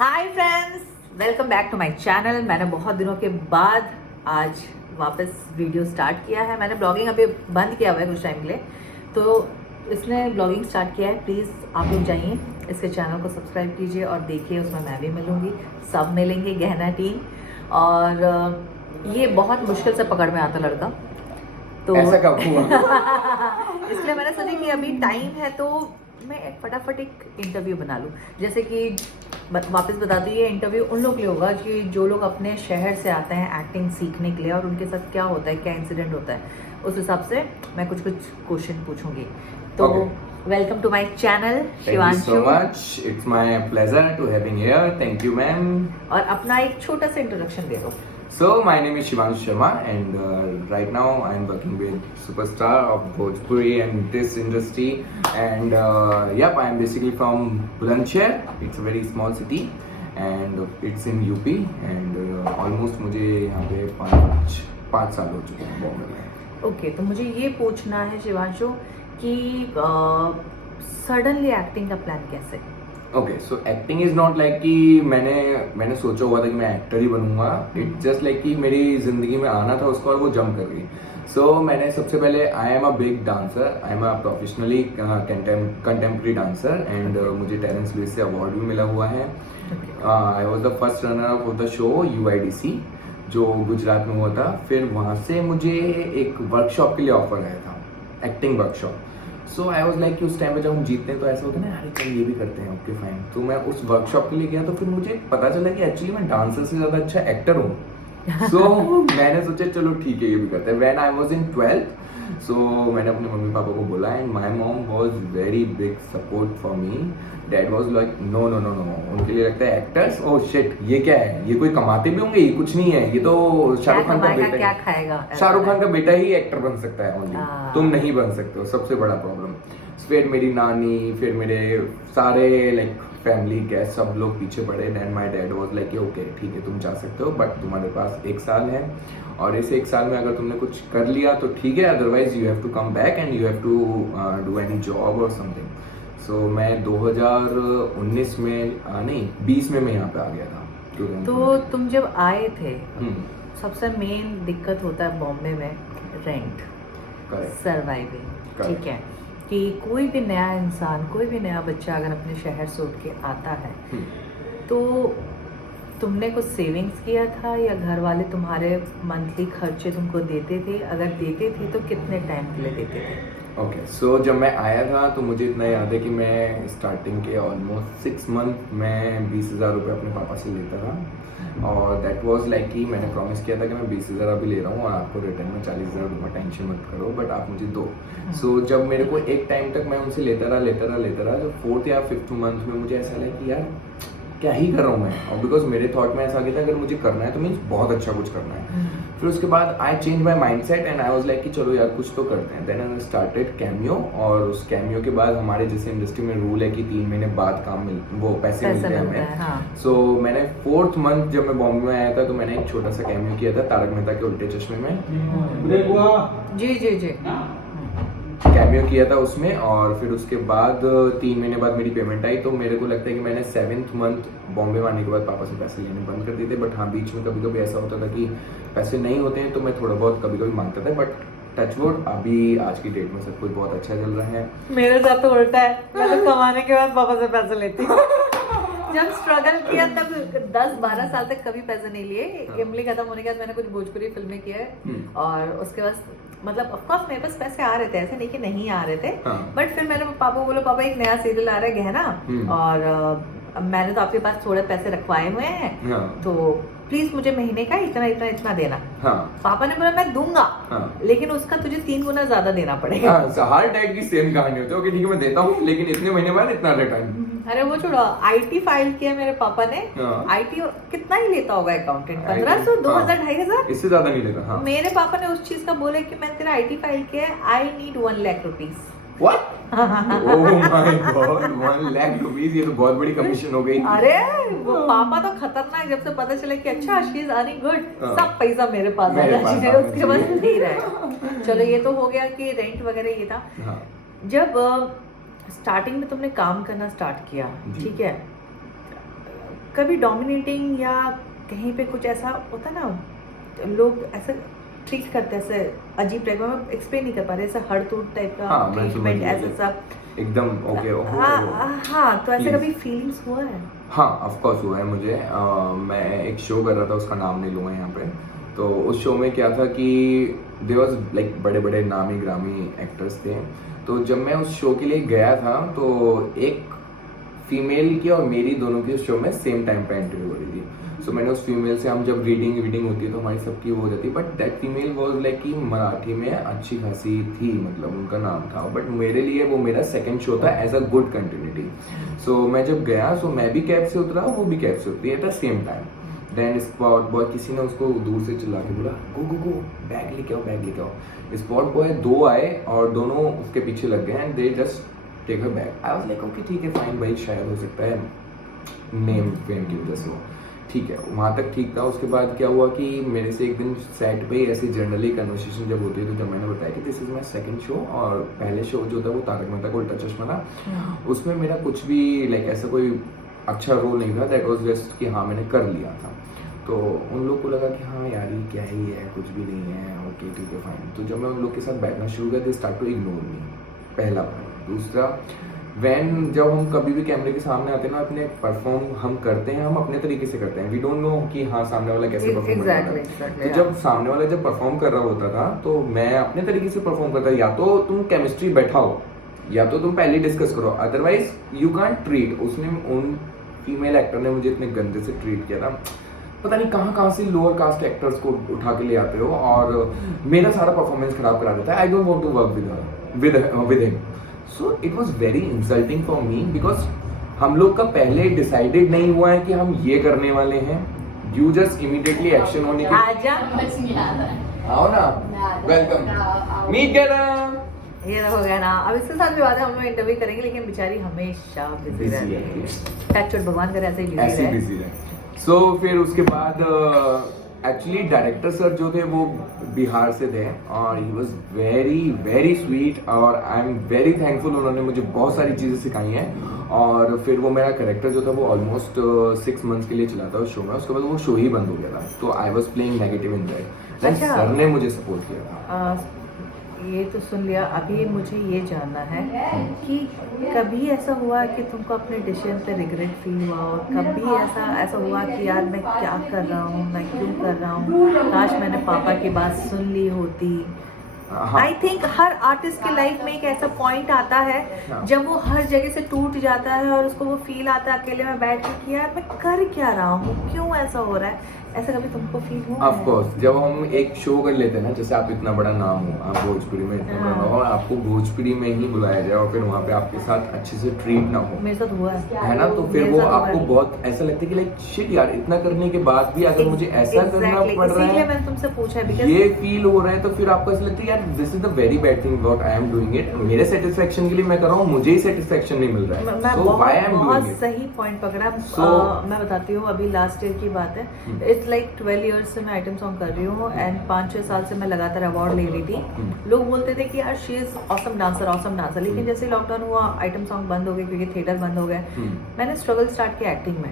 Hi friends, welcome back to my channel. मैंने बहुत दिनों के बाद आज वापस वीडियो स्टार्ट किया है। मैंने ब्लॉगिंग अभी बंद किया हुआ है कुछ टाइम के लिए, तो इसने ब्लॉगिंग स्टार्ट किया है। प्लीज़ आप लोग जाइए, इसके चैनल को सब्सक्राइब कीजिए और देखिए, उसमें मैं भी मिलूँगी, सब मिलेंगे, गहना टीम। और ये बहुत मुश्किल से पकड़ में आता लड़का, तो ऐसा कब हुआ? इसलिए मैंने सोचा कि अभी टाइम है तो मैं फटाफट एक इंटरव्यू बना लूँ। जैसे कि वापस बता दूँ, ये इंटरव्यू उन लोग के लिए होगा कि जो लोग अपने शहर से आते हैं एक्टिंग सीखने के लिए, और उनके साथ क्या होता है, क्या इंसिडेंट होता है, उस हिसाब से मैं कुछ क्वेश्चन पूछूंगी। तो welcome to my channel Shivanshu. Thank you so much. It's my pleasure to having here. Thank you, ma'am. और अपना एक छोटा सा इंट्रोडक्शन दे दो। So my name is Shivanshu Sharma, and right now I'm working with superstar of Bhojpuri and this industry. And yep, I'm basically from Bulandshahr. It's a very small city, and it's in UP. And almost मुझे यहाँ पे पाँच साल हो चुके हैं बॉम्बे में। Okay, तो मुझे ये पूछना है शिवांशु कि सडनली एक्टिंग का प्लान कैसे? Okay, so acting is not like कि मैंने सोचा हुआ था कि मैं एक्टर ही बनूंगा। इट्स जस्ट लाइक कि मेरी जिंदगी में आना था उसको और वो जंप कर गई। सो मैंने सबसे पहले, I am a big dancer, I am a professionally contemporary dancer, and मुझे टेरेंस लुइस से अवार्ड भी मिला हुआ है। I was the first runner up of the show UIDC जो गुजरात में हुआ था। फिर वहाँ से मुझे एक वर्कशॉप के लिए ऑफर आया था, acting workshop. So I was like कि उस टाइम पे जब हम जीतते हैं तो ऐसा होता है ना, अरे चल ये भी करते हैं, ओके फाइन। तो मैं उस वर्कशॉप के लिए गया, तो फिर मुझे पता चला कि एक्चुअली मैं डांसर से ज़्यादा अच्छा एक्टर हूँ। सो मैंने सोचा चलो ठीक है ये भी करते हैं। When I was in 12th, सो मैंने अपने मम्मी पापा को बोला, and my mom was very big support for me. Dad was like no no no no, उनके लिए लगता है एक्टर्स, ओह शिट ये क्या है, ये कोई कमाते भी होंगे, ये कुछ नहीं है, ये तो शाहरुख खान का बेटा क्या खाएगा, शाहरुख खान का बेटा ही एक्टर बन सकता है ओनली, तुम नहीं बन सकते हो, सबसे बड़ा प्रॉब्लम। फिर मेरी नानी, फिर मेरे सारे लाइक फैमिली गेस्ट सब लोग पीछे पड़े। Then my dad was like okay ठीक है तुम जा सकते हो, बट तुम्हारे पास 1 साल है, और इस 1 साल में अगर तुमने कुछ कर लिया तो ठीक है, otherwise you have to come back and you have to do any job और समथिंग। सो मैं 2019 में नहीं 20 में मैं यहाँ पे आ गया था। तो तुम जब आए थे, सबसे मेन दिक्कत होता है बॉम्बे में रेंट, सर्वाइविंग, ठीक है, कि कोई भी नया इंसान, कोई भी नया बच्चा अगर अपने शहर से उठ के आता है, तो तुमने कुछ सेविंग्स किया था या घर वाले तुम्हारे मंथली खर्चे तुमको देते थे? अगर देते थे तो कितने टाइम के लिए देते थे? ओके, सो जब मैं आया था तो मुझे इतना याद है कि मैं स्टार्टिंग के ऑलमोस्ट 6 मंथ में 20,000 रुपये अपने पापा से लेता था, और दैट वाज लाइक कि मैंने प्रॉमिस किया था कि मैं 20,000 अभी ले रहा हूँ और आपको रिटर्न में 40,000 दूंगा, टेंशन मत करो, बट आप मुझे दो। सो जब मेरे को एक टाइम तक मैं उनसे लेता रहा, जो 4th या 5th मंथ में मुझे ऐसा लगा कि यार क्या ही कर रहा हूँ मैं, और बिकॉज मेरे थॉट में ऐसा आ गया था अगर मुझे करना है तो मीन्स बहुत अच्छा कुछ करना है। फिर उसके बाद I change my mind set and I was like कि चलो यार कुछ तो करते हैं। देन आई स्टार्टेड कैमियो, और उस कैमियो के बाद हमारे जैसे इंडस्ट्री में रूल है कि 3 महीने बाद वो पैसे मिलते हैं हमें। सो मैंने 4th मंथ जब मैं बॉम्बे में आया था तो मैंने एक छोटा सा कैमियो किया था तारक मेहता के उल्टे चश्मे में। जी कैमियो किया था उसमें, और फिर उसके बाद 3 महीने बाद मेरी पेमेंट आई। तो मेरे को लगता है कि मैंने 7th मंथ बॉम्बे में आने के बाद पापा से पैसे लेने बंद कर दिए थे। बट हाँ, बीच में कभी कभी ऐसा होता था कि पैसे नहीं होते हैं तो मैं थोड़ा बहुत कभी कभी मांगता था, बट टचवुड अभी आज की डेट में सब कुछ बहुत अच्छा चल रहा है। मेरे साथ तो उल्टा है, मैं तो कमाने के बाद पापा से पैसे लेती हूँ। जब स्ट्रगल किया तब 10-12 साल तक कभी पैसे नहीं लिए। इमली खत्म होने के बाद मैंने कुछ भोजपुरी फिल्में किया है, और उसके बाद मतलब ऑफ कोर्स मेरे पास पैसे आ रहे थे, ऐसे नहीं कि नहीं आ रहे थे। बट फिर मैंने पापा को बोला, पापा एक नया सीरियल आ रहा है गहना, और मैंने तो आपके पास थोड़े पैसे रखवाए हुए हैं, तो प्लीज मुझे महीने का इतना देना। पापा ने बोला मैं दूंगा, लेकिन उसका तुझे 3 गुना ज्यादा देना पड़ेगा। हर डैड की सेम कहानी होती है, ओके ठीक है मैं देता हूँ, लेकिन इतने महीने बाद इतना रिटर्न। अरे वो छोड़ो, IT फाइल किया मेरे पापा ने। IT कितना ही लेता होगा अकाउंटेंट, 1500, 2000, 2500, इससे ज्यादा नहीं लेता। मेरे पापा ने उस चीज का बोला कि मैं तेरा IT फाइल किया है, I need 1 lakh rupees. What? Oh my God, 1 lakh rupees, ये तो बहुत बड़ी कमीशन हो गई। अरे वो पापा तो खतरनाक, जब से पता चला कि अच्छा शी इज अर्निंग गुड, सब पैसा मेरे पास आ जाए, उसके बाद नहीं रहे। चलो ये तो हो गया कि रेंट वगैरह ये था। जब स्टार्टिंग में तुमने काम करना स्टार्ट किया, ठीक है, कभी डोमिनेटिंग या कहीं पे कुछ ऐसा होता ना, लोग ऐसे ट्रीट करते हैं ऐसे अजीब टाइप में, एक्सप्लेन नहीं कर पा रहे, ऐसा हड़तूट टाइप का हाँ, मैं समझ ट्रीटमेंट गया। ऐसा सब। एकदम ओके हाँ, तो ऐसे Please. कभी फीलिंग्स हुआ है? हाँ, ऑफ कोर्स हुआ है मुझे। मैं एक शो कर रहा था, उसका नाम नहीं लूँगा यहाँ पे। तो उस शो में क्या था कि देयर वाज लाइक बड़े बड़े नामी ग्रामी एक्टर्स थे। तो जब मैं उस शो के लिए गया था तो एक फीमेल की और मेरी दोनों की उस शो में सेम टाइम पे एंट्री हो रही थी। सो मैंने उस फीमेल से, हम जब रीडिंग होती है तो हमारी सबकी वो हो जाती है, but that female was like कि मराठी में अच्छी खासी थी, मतलब उनका नाम था। बट मेरे लिए वो मेरा सेकंड शो था एज अ गुड कंटिन्यूटी। सो मैं जब गया, सो मैं भी कैब से उतरा, वो भी कैब से उतरी at the same time. Then spot boy, किसी ने उसको दूर से चिल्ला के बोला, गो गो गो, बैग लेके आओ, बैग लेके आओ। स्पॉट बॉय 2 आए और दोनों उसके पीछे लग गए and they just take her bag. I was like okay ठीक है फाइन भाई, शायद हो सकता है नेम फेम की वजह से हो, ठीक है, वहाँ तक ठीक था। उसके बाद क्या हुआ कि मेरे से एक दिन सेट पे ऐसी जनरली कन्वर्सेशन जब होती है, तो जब मैंने बताया कि this is my second show, और पहले शो जो था वो तारक मेहता का उल्टा चश्मा था, उसमें मेरा कुछ भी लाइक ऐसा कोई अच्छा रोल नहीं था, दैट वाज जस्ट कि हाँ मैंने कर लिया था। तो उन लोग को लगा कि हाँ यार ये क्या ही है, कुछ भी नहीं है, ओके ठीक है फाइन। तो जब मैं उन लोग के साथ बैठना शुरू किया, they start to ignore me, पहला पॉइंट। दूसरा, जब हम कभी भी कैमरे के सामने आते हैं ना, अपने परफॉर्म हम करते हैं, हम अपने तरीके से करते हैं, वी डोंट नो कि हाँ सामने वाला कैसे परफॉर्म कर रहा है। तो जब सामने वाला जब परफॉर्म कर रहा होता था तो मैं अपने तरीके से परफॉर्म करता, या तो तुम केमिस्ट्री बैठाओ या तो तुम पहले डिस्कस करो, अदरवाइज यू कांट ट्रीट। उसने उन फीमेल एक्टर ने मुझे इतने गंदे से ट्रीट किया था, पता नहीं कहाँ से लोअर कास्ट एक्टर्स को उठा के ले आते हो और मेरा सारा परफॉर्मेंस खराब करा देता है। I don't want to work with him. So it was very insulting for me, because हम लोग का पहले डिसाइडेड नहीं हुआ है कि हम ये करने वाले हैं। यू जस्ट इमीडिएटली एक्शन होने की आजा, आओ ना, वेलकम, मीट करा, ये हो गया ना। अब इसके साथ भी बात है, हम लोग इंटरव्यू करेंगे, लेकिन बेचारी हमेशा बिजी रहती है। टच वुड, भगवान करे ऐसे ही बिजी रहे। सो फिर उसके बाद एक्चुअली डायरेक्टर सर जो थे वो बिहार से थे और he was very very sweet और आई एम वेरी थैंकफुल। उन्होंने मुझे बहुत सारी चीज़ें सिखाई हैं और फिर वो मेरा कैरेक्टर जो था वो ऑलमोस्ट 6 मंथ्स के लिए चला था उस शो में। उसके बाद वो शो ही बंद हो गया था, तो I was playing negative in that. अच्छा। सर ने मुझे सपोर्ट किया था। ये तो सुन लिया, अभी मुझे ये जानना है कि कभी ऐसा हुआ कि तुमको अपने डिसीजन पे रिग्रेट फील हुआ, और कभी ऐसा हुआ कि यार मैं क्या कर रहा हूँ, मैं क्यों कर रहा हूँ, काश मैंने पापा की बात सुन ली होती। आई थिंक हर आर्टिस्ट की लाइफ में एक ऐसा पॉइंट आता है जब वो हर जगह से टूट जाता है और उसको वो फील आता है अकेले में बैठ के कि यार मैं कर क्या रहा हूँ, क्यों ऐसा हो रहा है। ऐसा कभी तुमको फील हुआ? ऑफ कोर्स, जब हम एक शो कर लेते हैं ना, जैसे आप इतना बड़ा नाम हो, आप भोजपुरी में इतना बड़ा हो और आपको भोजपुरी में ही बुलाया जाए और फिर वहाँ पे आपके साथ अच्छे से ट्रीट ना हो, मेरे साथ हुआ है ना, तो फिर वो आपको बहुत ऐसा लगता है कि लाइक शिट यार, इतना करने के बाद भी अगर मुझे ऐसा करना पड़ रहा है, मैंने तुमसे पूछा ये फील हो रहा है, तो फिर आपको ऐसा लगता है यार this is the very bad thing what I am doing it. मेरे सेटिस्फेक्शन के लिए मैं कर रहा हूँ, मुझे ही सेटिस्फेक्शन नहीं मिल रहा है, so why I am doing it. सही पॉइंट पकड़ा। मैं बताती हूँ, अभी लास्ट ईयर की बात है, इट्स लाइक 12 years से मैं आइटम सॉन्ग कर रही हूँ एंड 5-6 साल से मैं लगातार अवार्ड ले रही थी। लोग बोलते थे कि यार शी इज ऑसम डांसर, लेकिन जैसे लॉकडाउन हुआ आइटम सॉन्ग बंद हो गए क्योंकि थिएटर बंद हो गए। मैंने स्ट्रगल स्टार्ट किया एक्टिंग में।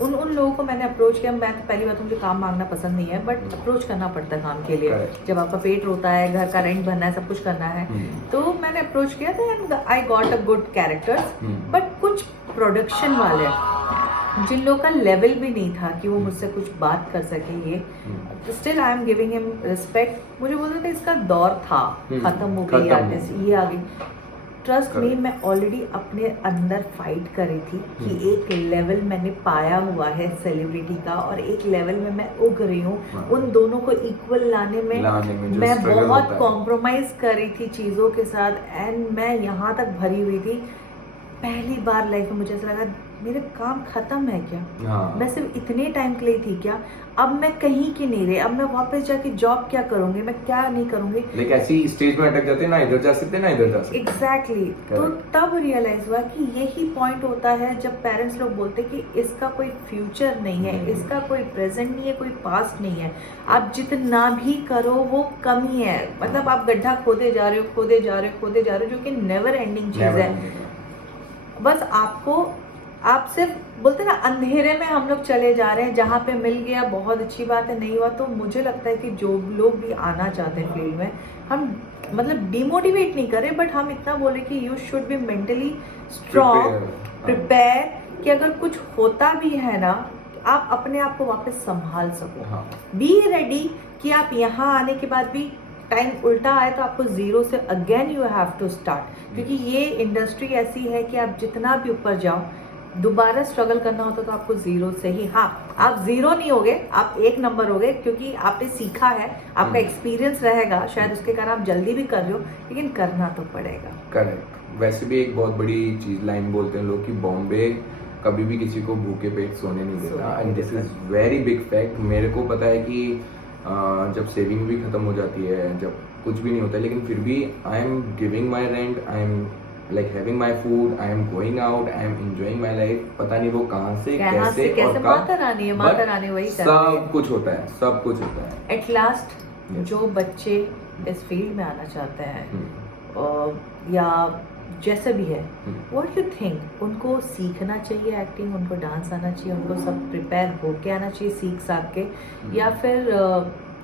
उन लोगों को मैंने अप्रोच किया। मैं तो पहली बात, मुझे काम मांगना पसंद नहीं है, बट अप्रोच करना पड़ता है काम के लिए। जब आपका पेट रोता है, घर का रेंट भरना है, सब कुछ करना है, तो मैंने अप्रोच किया था and I got a good characters. But कुछ प्रोडक्शन वाले जिन लोगों का लेवल भी नहीं था कि वो मुझसे कुछ बात कर सके, ये still I am giving him respect. मुझे बोलते थे इसका दौर था, खत्म हो गई आर्टिस्ट, ये आ गई। ट्रस्ट मी, मैं ऑलरेडी अपने अंदर फाइट कर रही थी कि एक लेवल मैंने पाया हुआ है सेलिब्रिटी का और एक लेवल में मैं उग रही हूँ। उन दोनों को इक्वल लाने में मैं बहुत कॉम्प्रोमाइज कर रही थी चीज़ों के साथ एंड मैं यहाँ तक भरी हुई थी। पहली बार लाइफ में मुझे ऐसा लगा मेरे काम खत्म है क्या, मैं सिर्फ इतने टाइम के लिए थी क्या, अब मैं कहीं की नहीं रही, अब मैं वापस जाके जॉब क्या करूंगी, मैं क्या नहीं करूंगी। लेकिन ऐसी स्टेज में अटक जाते, ना इधर जा सकते ना इधर जा सकते। एग्जैक्टली। तो तब रियलाइज हुआ कि यही पॉइंट होता है जब पेरेंट्स लोग बोलते कि इसका कोई फ्यूचर नहीं है, इसका कोई प्रेजेंट नहीं है, कोई पास्ट नहीं है, आप जितना भी करो वो कम ही है। मतलब आप गड्ढा खोदे जा रहे हो जो कि नेवर एंडिंग चीज है। बस आपको आप सिर्फ बोलते ना अंधेरे में हम लोग चले जा रहे हैं, जहाँ पे मिल गया बहुत अच्छी बात है, नहीं हुआ तो मुझे लगता है कि जो लोग भी आना चाहते हैं फील्ड में, हम मतलब डिमोटिवेट नहीं करें, बट हम इतना बोले कि you should be mentally strong, prepare, कि अगर कुछ होता भी है ना, आप अपने आप को वापस संभाल सको। हाँ। बी रेडी कि आप यहाँ आने के बाद भी टाइम उल्टा आए तो आपको जीरो से again you have to start, क्योंकि ये इंडस्ट्री ऐसी है कि आप जितना भी ऊपर जाओ, दोबारा स्ट्रगल करना होता तो आपको जीरो से ही, हाँ आप जीरो नहीं होगे, आप एक नंबर होगे, क्योंकि आपने सीखा है, आपका एक्सपीरियंस रहेगा, शायद उसके कारण आप जल्दी भी कर रहे हो, लेकिन करना तो पड़ेगा। करेक्ट। वैसे भी एक बहुत बड़ी चीज लाइन बोलते हैं लोग कि बॉम्बे कभी भी किसी को भूखे पेट सोने नहीं देता, and this is very big fact. मेरे को पता है कि जब सेविंग भी खत्म हो जाती है, जब कुछ भी नहीं होता है, लेकिन फिर भी I am giving my rent, I am like having my food, I am going out, I am enjoying my life. पता नहीं वो कहाँ से कैसे और कब, माता रानी है, माता रानी वही सब कुछ होता है, सब कुछ होता है। एट लास्ट जो बच्चे इस फील्ड में आना चाहते हैं या जैसे भी है, व्हाट यू थिंक, उनको सीखना चाहिए एक्टिंग, उनको डांस आना चाहिए, उनको सब प्रिपेयर होके आना चाहिए सीख साख के, या फिर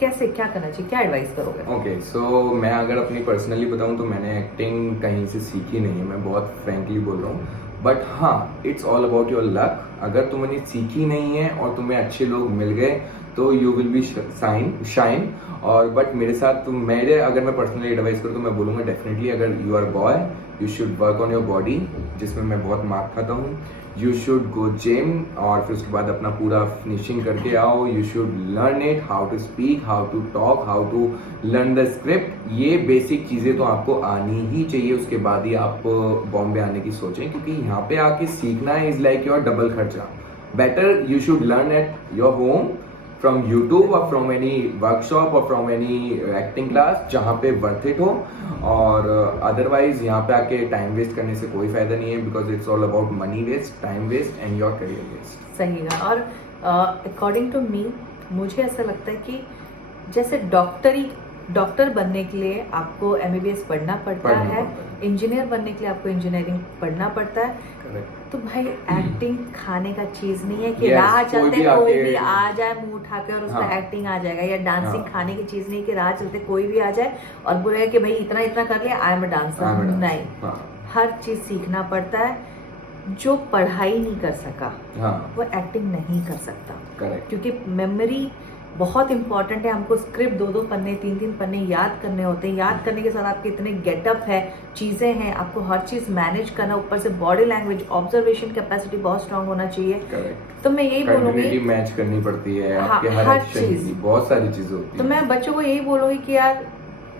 कैसे क्या करना चाहिए, क्या एडवाइस करोगे? ओके, सो मैं अगर अपनी पर्सनली बताऊं तो मैंने एक्टिंग कहीं से सीखी नहीं है, मैं बहुत फ्रैंकली बोल रहा हूँ, बट हाँ it's all about your luck. अगर तुमने सीखी नहीं है और तुम्हें अच्छे लोग मिल गए तो यू विल बी शाइन। और बट मेरे साथ मेरे अगर मैं पर्सनली एडवाइस करूँ तो मैं बोलूँगा डेफिनेटली, अगर you are boy you should work on your body, जिसमें मैं बहुत मार्क खाता हूँ। यू शुड गो जिम और फिर उसके बाद अपना पूरा फिनिशिंग करके आओ। You should learn it, how to speak, how to talk, how to learn the script. ये बेसिक चीज़ें तो आपको आनी ही चाहिए, उसके बाद ही आप बॉम्बे आने की सोचें, क्योंकि यहाँ पे आके सीखना इज लाइक योर डबल खर्चा। Better you should learn at your home from YouTube और फ्रॉम एनी वर्कशॉप और फ्रॉम एनी एक्टिंग क्लास जहाँ पे वर्थ इट हो, और अदरवाइज यहाँ पे आके टाइम वेस्ट करने से कोई फायदा नहीं है, because it's all about money waste, time waste and your career waste. सही है। और अकॉर्डिंग टू मी, मुझे ऐसा लगता है कि जैसे डॉक्टर बनने के लिए आपको MBBS पढ़ना पड़ता है, इंजीनियर बनने के लिए आपको इंजीनियरिंग पढ़ना पड़ता है, तो भाई एक्टिंग खाने का चीज नहीं है कि राह चलते कोई भी आ जाए मुंह उठा के और उसका एक्टिंग आ जाएगा, या डांसिंग खाने की चीज नहीं कि राह चलते कोई भी आ जाए और बोले कि भाई इतना इतना कर लिया आई एम अ डांसर। नहीं, हर चीज सीखना पड़ता है। जो पढ़ाई नहीं कर सका वो एक्टिंग नहीं कर सकता, क्योंकि मेमोरी बहुत इंपॉर्टेंट है। हमको स्क्रिप्ट 2-2 पन्ने 3-3 पन्ने याद करने होते हैं। याद करने के साथ आपके इतने गेटअप है, चीज़ें हैं, आपको हर चीज़ मैनेज करना, ऊपर से बॉडी लैंग्वेज, ऑब्जर्वेशन कैपेसिटी बहुत स्ट्रांग होना चाहिए। तो मैं यही बोलूँगी, मैच करनी पड़ती है आपके हर चीज, बहुत सारी चीजें होती हैं। तो मैं बच्चों को यही बोलूँगी कि यार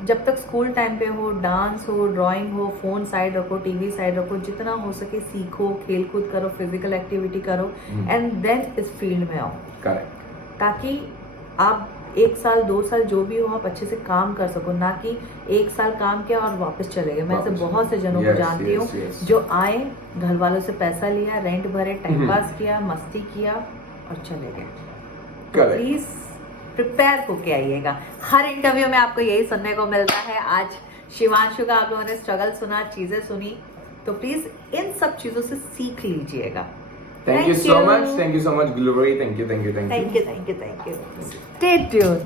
जब तक स्कूल टाइम पे हो, डांस हो, ड्राइंग हो, फोन साइड रखो, टीवी साइड रखो, जितना हो सके सीखो, खेल कूद करो, फिजिकल एक्टिविटी करो, एंड देन इस फील्ड में आओ। ताकि आप 1 साल 2 साल जो भी हो आप अच्छे से काम कर सको, ना कि 1 साल काम किया और वापस चले गए। मैं ऐसे बहुत से जनों को जानती हूँ जो आए, घर वालों से पैसा लिया, रेंट भरे, टाइम पास किया, मस्ती किया और चले गए। प्लीज प्रिपेयर होके आइएगा। हर इंटरव्यू में आपको यही सुनने को मिलता है। आज शिवांशु का आप लोगों ने स्ट्रगल सुना, चीजें सुनी, तो प्लीज इन सब चीजों से सीख लीजिएगा। Thank you so much, Glory. Thank you. Stay tuned.